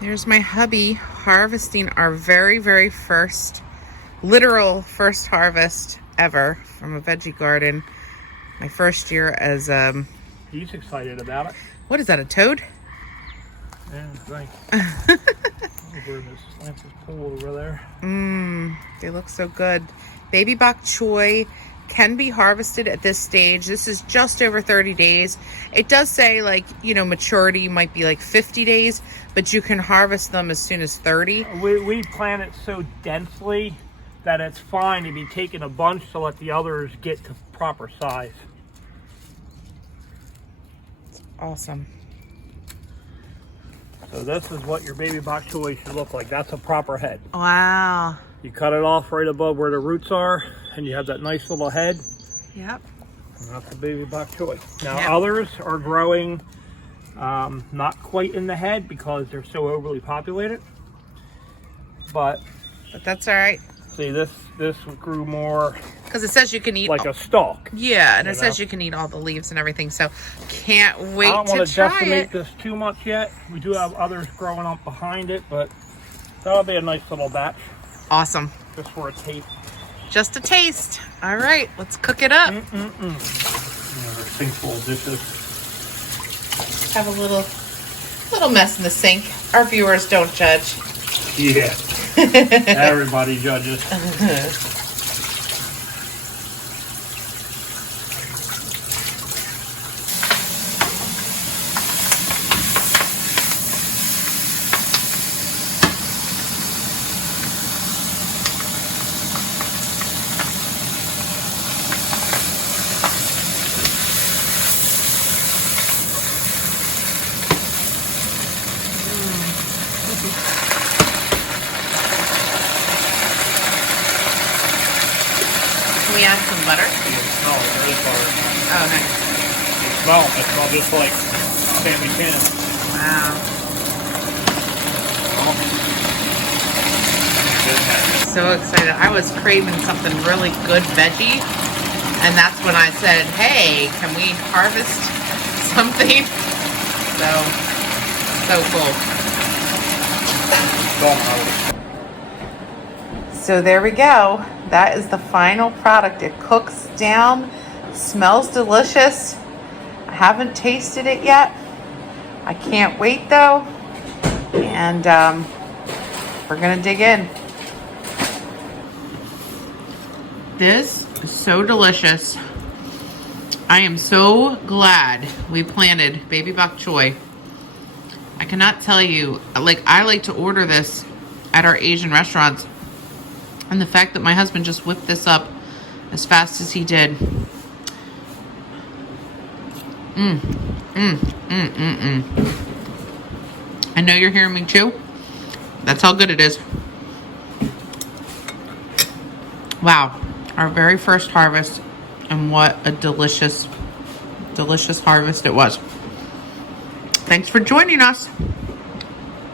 There's my hubby harvesting our very first, literal first harvest ever from a veggie garden. My first year as He's excited about it. what is that, a toad? Yeah, right. Over in this Lance's pool over there. They look so good. Baby bok choy can be harvested at this stage. This is just over 30 days. It does say, like, you know, maturity might be like 50 days, but you can harvest them as soon as 30. We plant it so densely that it's fine to be taking a bunch to let the others get to proper size. Awesome. So this is what your baby bok choy should look like. That's a proper head. Wow. You cut it off right above where the roots are, and you have that nice little head. Yep. And that's the baby bok choy. Now Yep. others are growing not quite in the head because they're so overly populated. But that's all right. see, this grew more Because it says you can eat like a stalk. Yeah, and it says you can eat all the leaves and everything. So can't wait I don't to want to try decimate it. this too much yet. We do have others growing up behind it, but that'll be a nice little batch Awesome. just for a taste. Just a taste. All right, let's cook it up. Another sink full of dishes. Have a little mess in the sink. Our viewers don't judge. Yeah. Everybody judges. Can we add some butter? Oh, there is butter. Oh, nice. It smells just like Sammy Cannon. Wow. So excited. I was craving something really good veggie, and that's when I said, hey, can we harvest something? So cool. So there we go. That is the final product. It cooks down, smells delicious. I haven't tasted it yet. I can't wait though. And we're gonna dig in. This is so delicious. I am so glad we planted baby bok choy. I cannot tell you, like, I like to order this at our Asian restaurants. And the fact that my husband just whipped this up as fast as he did. I know you're hearing me chew. That's how good it is. Wow. Our very first harvest. And what a delicious, delicious harvest it was. Thanks for joining us.